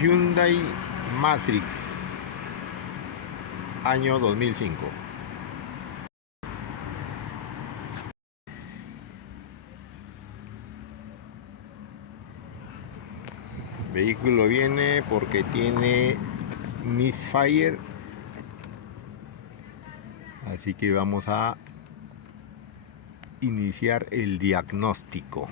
Hyundai Matrix, año 2005. El vehículo viene porque tiene misfire, así que vamos a iniciar el diagnóstico.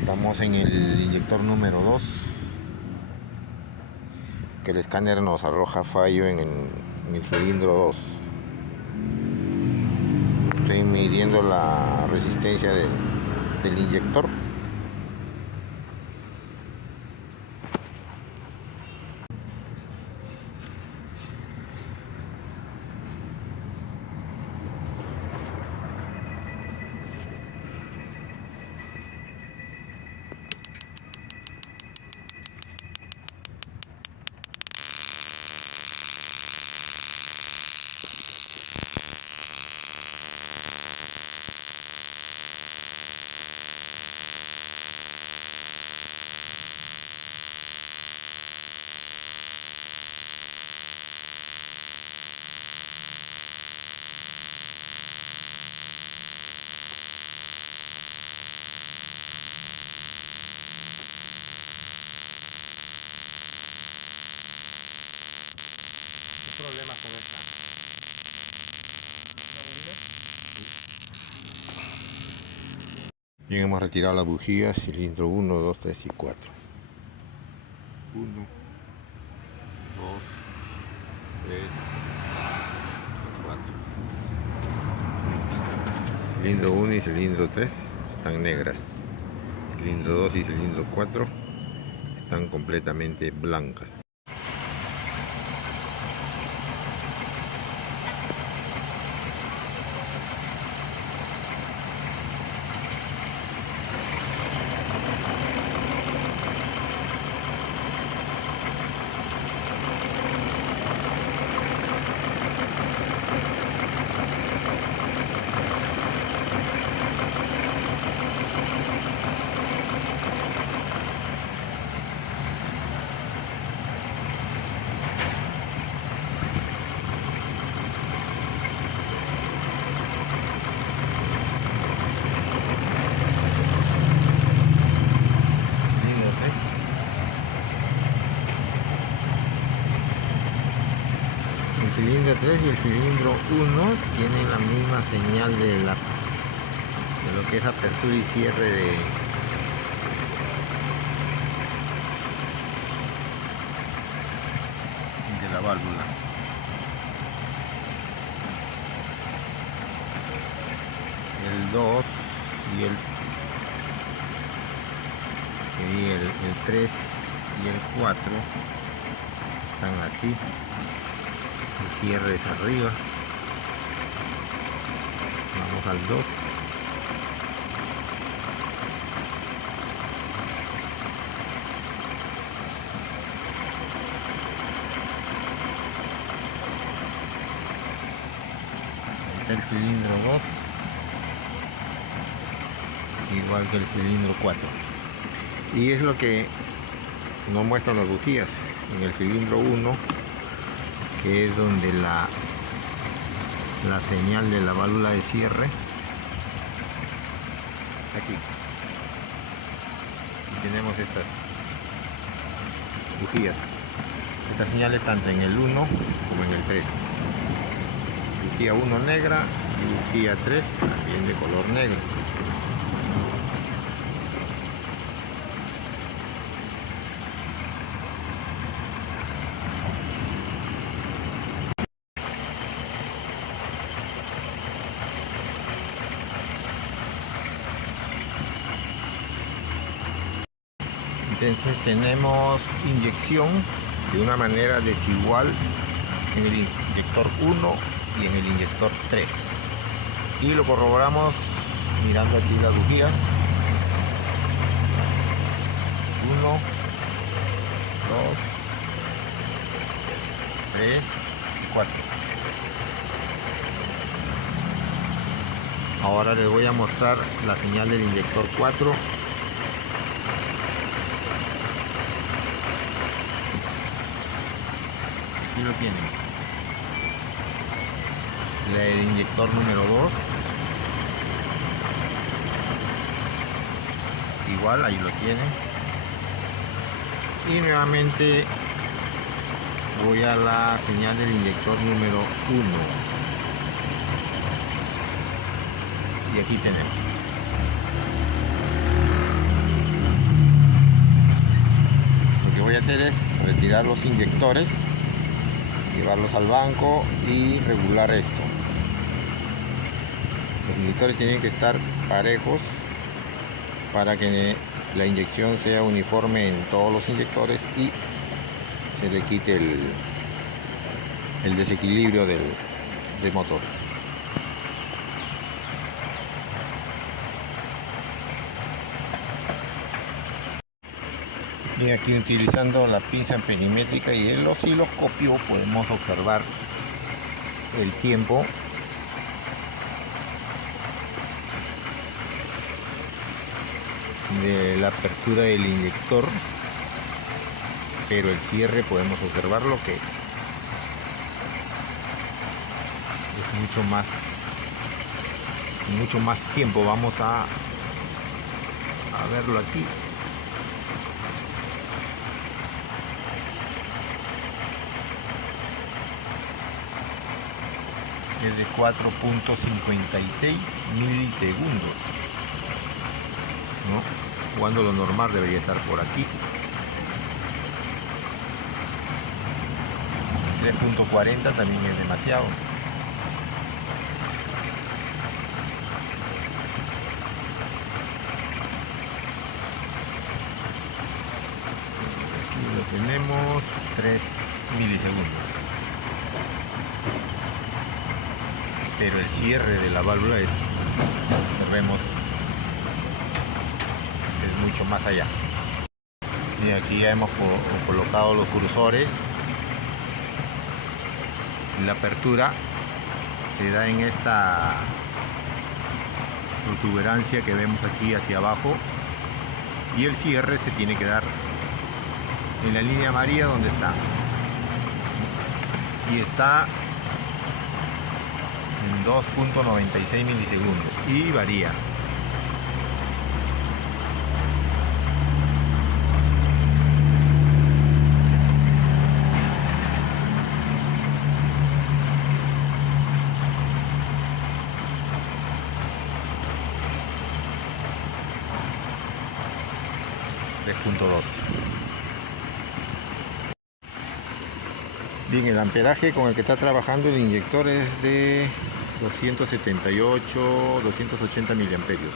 Estamos en el inyector número 2, que el escáner nos arroja fallo en el cilindro 2. Estoy midiendo la resistencia del inyector. Problemas con esta. Bien, hemos retirado las bujías, cilindro 1, 2, 3 y 4. 1, 2, 3, 4. Cilindro 1 y cilindro 3 están negras. Cilindro 2 y cilindro 4 están completamente blancas. El cilindro 3 y el cilindro 1 tienen la misma señal de lo que es apertura y cierre de la válvula. El 2 y el 3 y el 4 están así. El cierre es arriba. Vamos al 2. El cilindro 2, igual que el cilindro 4. Y es lo que nos muestran las bujías. En el cilindro 1, que es donde la señal de la válvula de cierre, aquí, y tenemos estas bujías. Estas señales tanto en el 1 como en el 3. Bujía 1 negra y bujía 3 también de color negro. Entonces tenemos inyección de una manera desigual en el inyector 1 y en el inyector 3. Y lo corroboramos mirando aquí las bujías. 1, 2, 3 y 4. Ahora les voy a mostrar la señal del inyector 4. Aquí lo tienen. El inyector número 2. Igual, ahí lo tienen. Y nuevamente voy a la señal del inyector número 1. Y aquí tenemos. Lo que voy a hacer es retirar los inyectores, llevarlos al banco y regular esto. Los inyectores tienen que estar parejos para que la inyección sea uniforme en todos los inyectores y se le quite el desequilibrio del motor. Y aquí, utilizando la pinza perimétrica y el osciloscopio, podemos observar el tiempo de la apertura del inyector, pero el cierre podemos observarlo que es mucho más tiempo. Vamos a verlo aquí. Es de 4.56 milisegundos, ¿no? Cuando lo normal debería estar por aquí. 3.40 también es demasiado. Aquí lo tenemos, 3 milisegundos. Pero el cierre de la válvula es, observemos, es mucho más allá. Y aquí ya hemos colocado los cursores. La apertura se da en esta protuberancia que vemos aquí hacia abajo, y el cierre se tiene que dar en la línea amarilla donde está, y está en 2.96 milisegundos y varía. Bien, el amperaje con el que está trabajando el inyector es de 278, 280 miliamperios.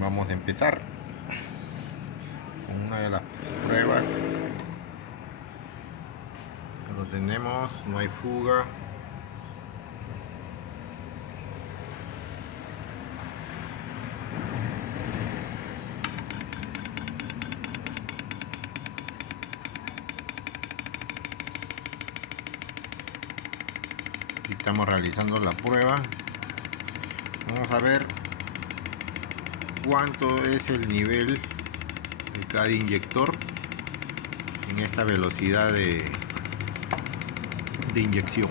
Vamos a empezar con una de las pruebas. Lo tenemos, no hay fuga. Estamos realizando la prueba. Vamos a ver cuánto es el nivel de cada inyector en esta velocidad de inyección.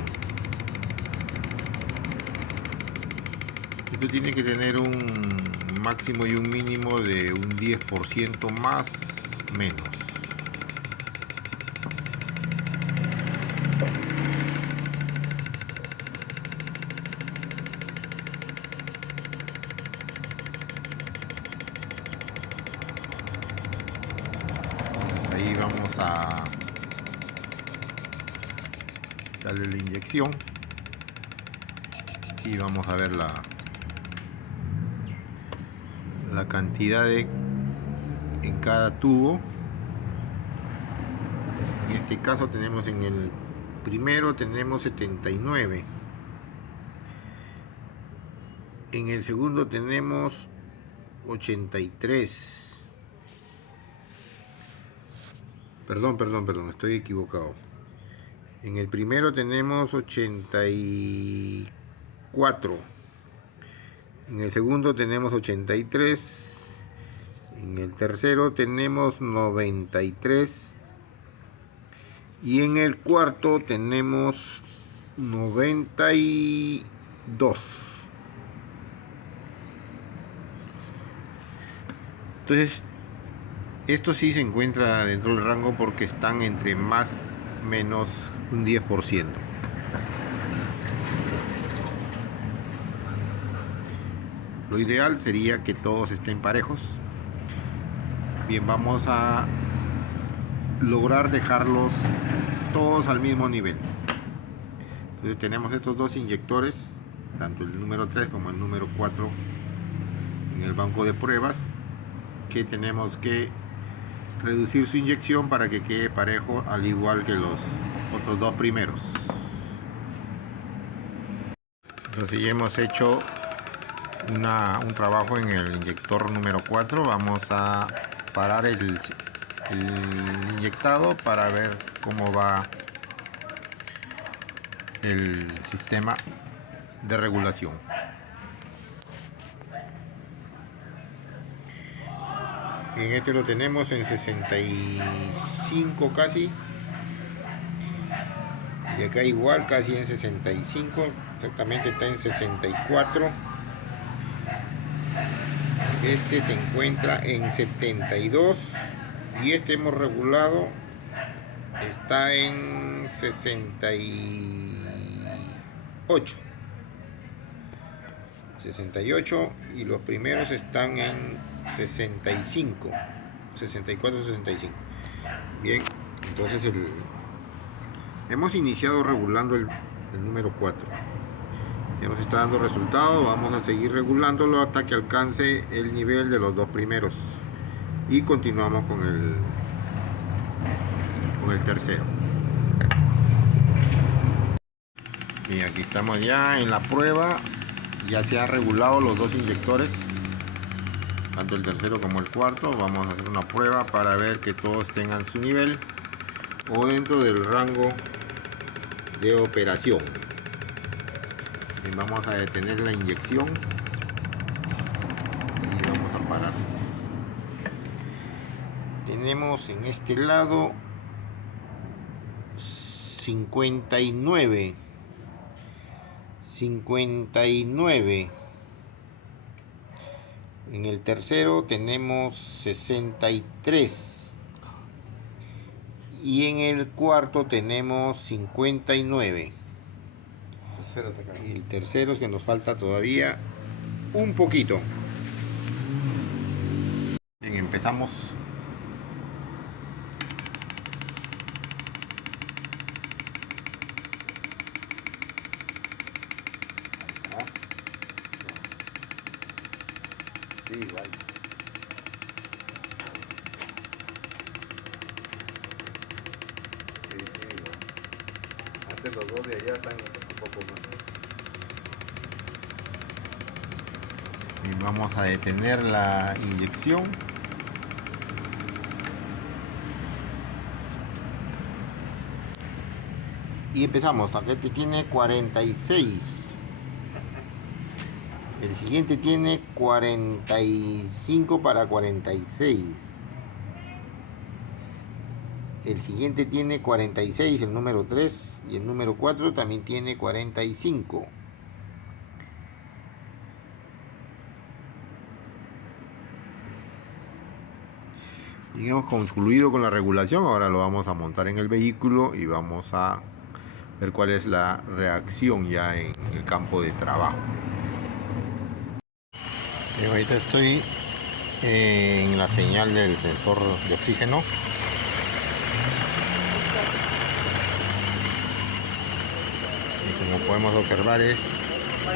Esto tiene que tener un máximo y un mínimo de un 10% más menos. Pues ahí vamos a darle la inyección y vamos a ver la cantidad en cada tubo. En este caso tenemos en el primero tenemos 79, en el segundo tenemos 83. Perdón, estoy equivocado. En el primero tenemos 84, en el segundo tenemos 83, en el tercero tenemos 93 y en el cuarto tenemos 92. Entonces, esto sí se encuentra dentro del rango porque están entre más menos un 10%. Lo ideal sería que todos estén parejos. Bien, vamos a lograr dejarlos todos al mismo nivel. Entonces tenemos estos dos inyectores, tanto el número 3 como el número 4 en el banco de pruebas, que tenemos que reducir su inyección para que quede parejo, al igual que los otros dos primeros. Entonces ya hemos hecho un trabajo en el inyector número 4. Vamos a parar el inyectado para ver cómo va el sistema de regulación. En este lo tenemos en 65 casi, y acá igual casi en 65, exactamente está en 64. Este se encuentra en 72 y este hemos regulado, está en 68 y los primeros están en 65, 64, 65. Bien, entonces hemos iniciado regulando el número 4. Ya nos está dando resultado. Vamos a seguir regulándolo hasta que alcance el nivel de los dos primeros y continuamos con el tercero. Y aquí estamos ya en la prueba. Ya se han regulado los dos inyectores, tanto el tercero como el cuarto. Vamos a hacer una prueba para ver que todos tengan su nivel o dentro del rango de operación. Bien, vamos a detener la inyección y vamos a parar. Tenemos en este lado 59. En el tercero tenemos 63 y en el cuarto tenemos 59. El tercero es que nos falta todavía un poquito. Bien, empezamos. Sí, igual. Sí, igual. Antes los dos de allá están un poco más. Y vamos a detener la inyección. Y empezamos. Acá este tiene 46. El siguiente tiene 45 para 46. El siguiente tiene 46, el número 3. Y el número 4 también tiene 45. Y hemos concluido con la regulación. Ahora lo vamos a montar en el vehículo y vamos a ver cuál es la reacción ya en el campo de trabajo. Ahorita estoy en la señal del sensor de oxígeno. Y como podemos observar, es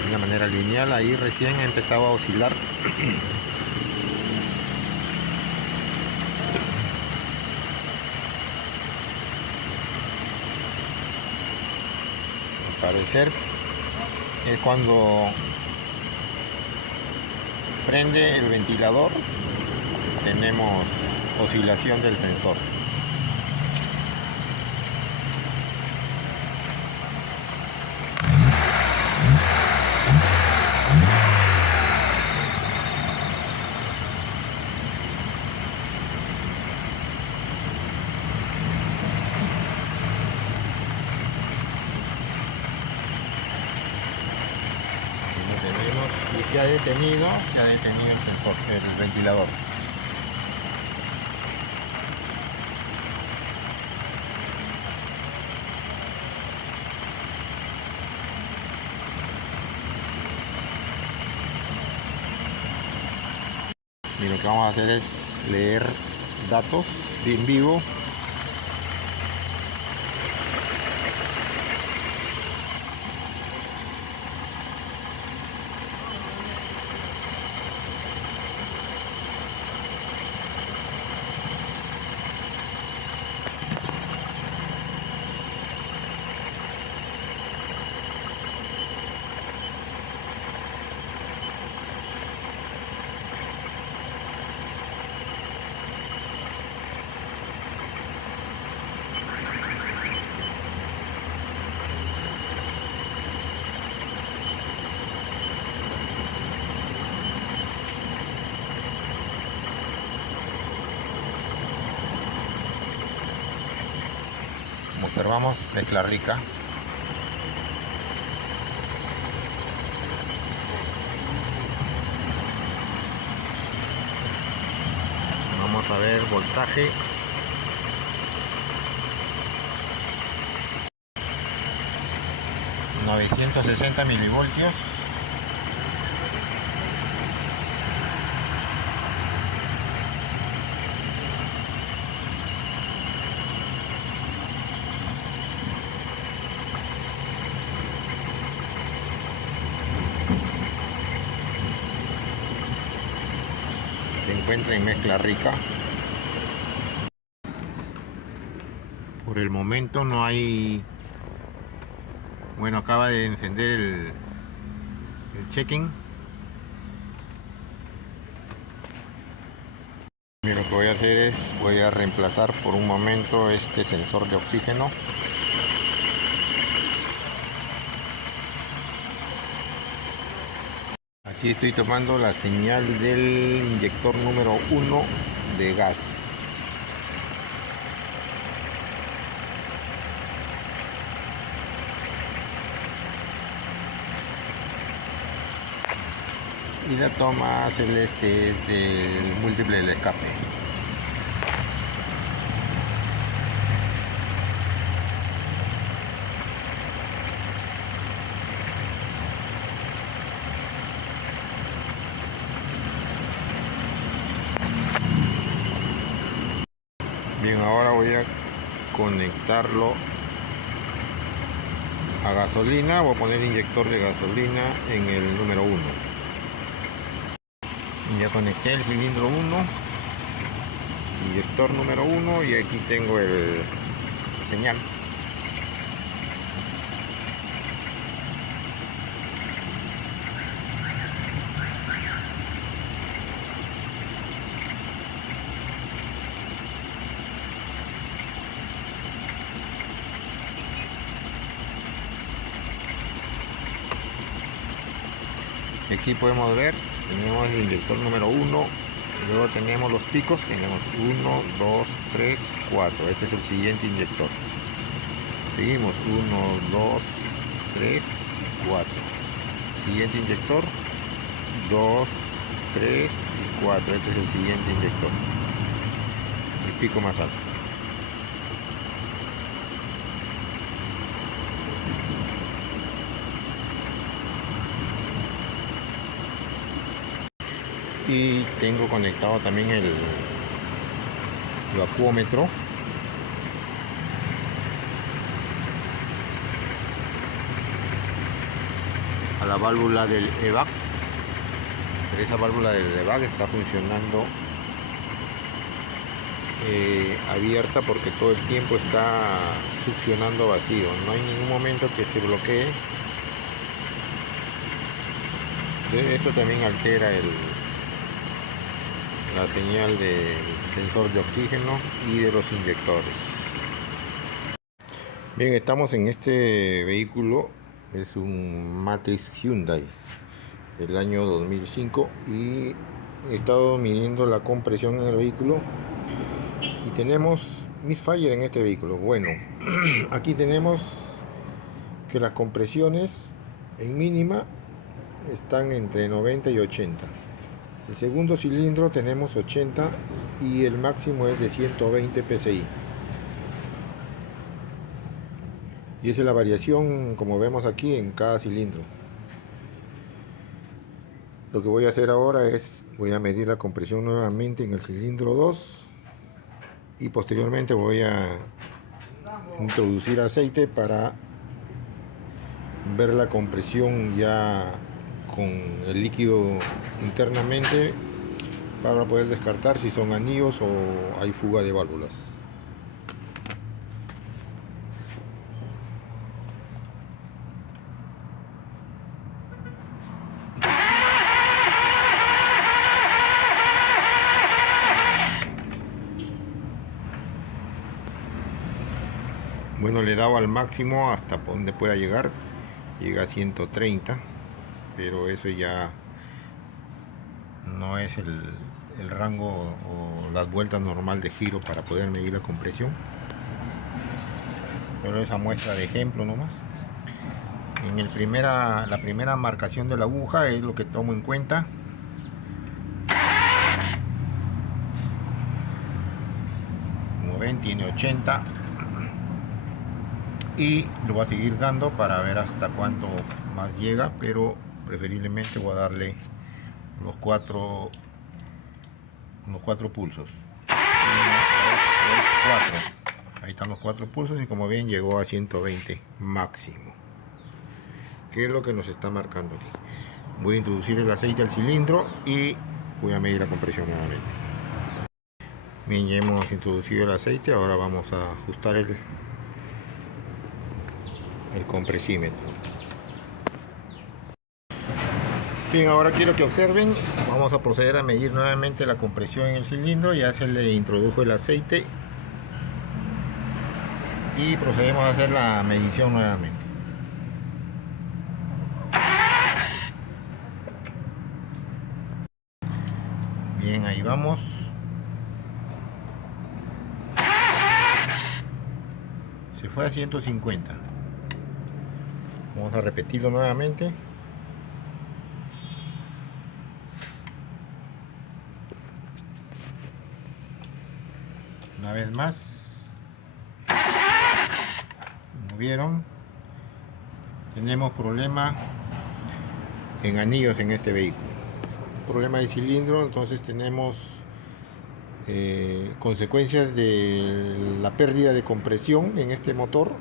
de una manera lineal. Ahí recién ha empezado a oscilar. Al parecer es cuando prende el ventilador, tenemos oscilación del sensor. Y se ha detenido el sensor, el ventilador. Y lo que vamos a hacer es leer datos en vivo. Como observamos, mezcla rica. Vamos a ver voltaje. ...960 milivoltios. Se encuentra en mezcla rica. Por el momento no hay... Bueno, acaba de encender el checking. Y lo que voy a hacer es, voy a reemplazar por un momento este sensor de oxígeno. Aquí estoy tomando la señal del inyector número 1 de gas. Y la toma celeste del múltiple del escape. Bien, ahora voy a conectarlo a gasolina. Voy a poner inyector de gasolina en el número 1. Ya conecté el cilindro 1, inyector número 1, y aquí tengo el señal. Aquí podemos ver, tenemos el inyector número 1, luego tenemos los picos, tenemos 1, 2, 3, 4. Este es el siguiente inyector. Seguimos 1, 2, 3, 4. Siguiente inyector, 2, 3 y 4. Este es el siguiente inyector. el pico más alto. Y tengo conectado también el vacuómetro a la válvula del EVAC, pero esa válvula del EVAC está funcionando abierta porque todo el tiempo está succionando vacío, no hay ningún momento que se bloquee. Esto también altera la señal del sensor de oxígeno y de los inyectores. Bien, estamos en este vehículo, es un Matrix Hyundai del año 2005 y he estado midiendo la compresión en el vehículo y tenemos misfire en este vehículo. Bueno, aquí tenemos que las compresiones en mínima están entre 90 y 80. El segundo cilindro tenemos 80 y el máximo es de 120 psi. Y esa es la variación, como vemos aquí, en cada cilindro. Lo que voy a hacer ahora es, voy a medir la compresión nuevamente en el cilindro 2 y posteriormente voy a introducir aceite para ver la compresión ya con el líquido internamente, para poder descartar si son anillos o hay fuga de válvulas. Bueno, le he dado al máximo hasta donde pueda llegar, llega a 130, pero eso ya no es el rango o las vueltas normal de giro para poder medir la compresión, pero esa muestra de ejemplo nomás. En la primera marcación de la aguja es lo que tomo en cuenta. Como ven, tiene 80 y lo voy a seguir dando para ver hasta cuánto más llega, pero preferiblemente voy a darle los cuatro pulsos. 1, 2, 3, 4. Ahí están los 4 pulsos y como ven llegó a 120 máximo, que es lo que nos está marcando aquí. Voy a introducir el aceite al cilindro y voy a medir la compresión nuevamente. Bien, ya hemos introducido el aceite, ahora vamos a ajustar el compresímetro. Bien, ahora quiero que observen, vamos a proceder a medir nuevamente la compresión en el cilindro. Ya se le introdujo el aceite y procedemos a hacer la medición nuevamente. Bien, ahí vamos. Se fue a 150. Vamos a repetirlo nuevamente. Una vez más. Como vieron, tenemos problema en anillos en este vehículo. Problema de cilindro, entonces tenemos consecuencias de la pérdida de compresión en este motor.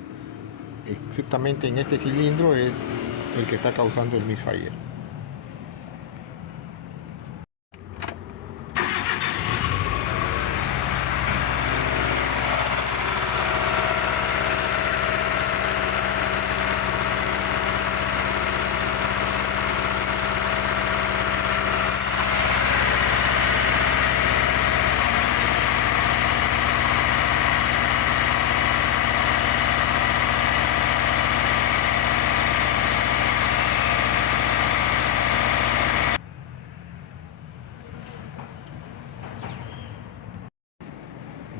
Exactamente en este cilindro es el que está causando el misfire.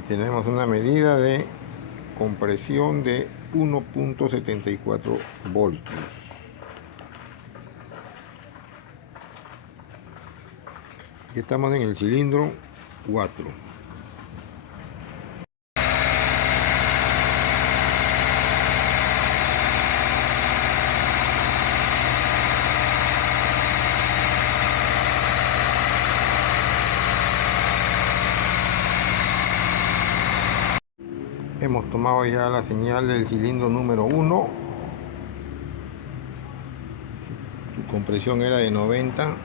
Tenemos una medida de compresión de 1.74 voltios. Y estamos en el cilindro 4. Hemos tomado ya la señal del cilindro número 1. Su compresión era de 90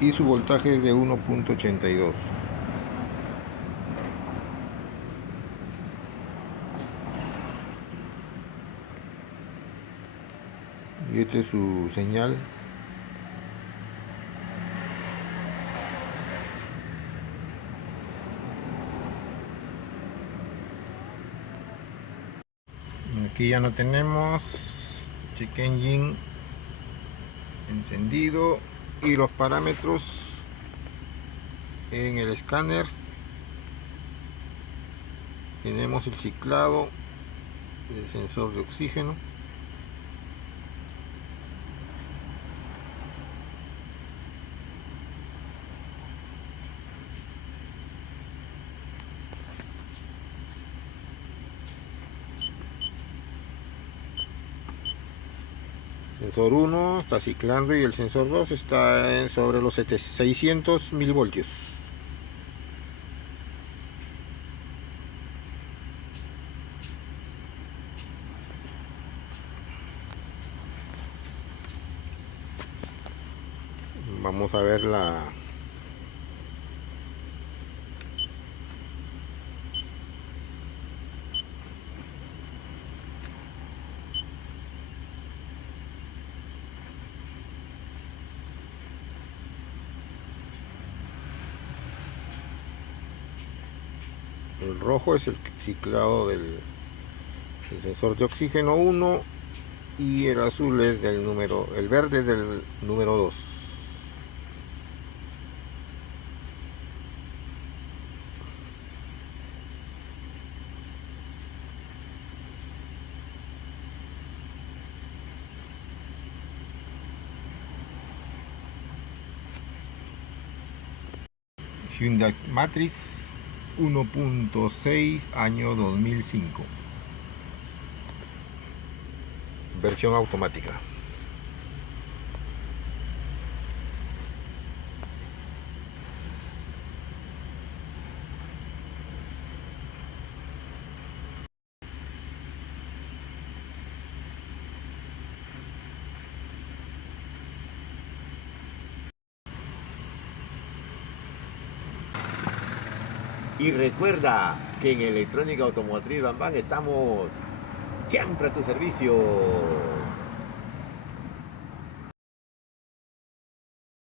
y su voltaje es de 1.82. Y esta es su señal. Aquí ya no tenemos check engine encendido y los parámetros en el escáner. Tenemos el ciclado del sensor de oxígeno. Sensor 1 está ciclando y el sensor 2 está sobre los 600 milivoltios. Vamos a ver el rojo es el ciclado del sensor de oxígeno 1 y el azul es el verde del número 2. Hyundai Matrix 1.6 año 2005, versión automática. Y recuerda que en Electrónica Automotriz Bam Bam estamos siempre a tu servicio.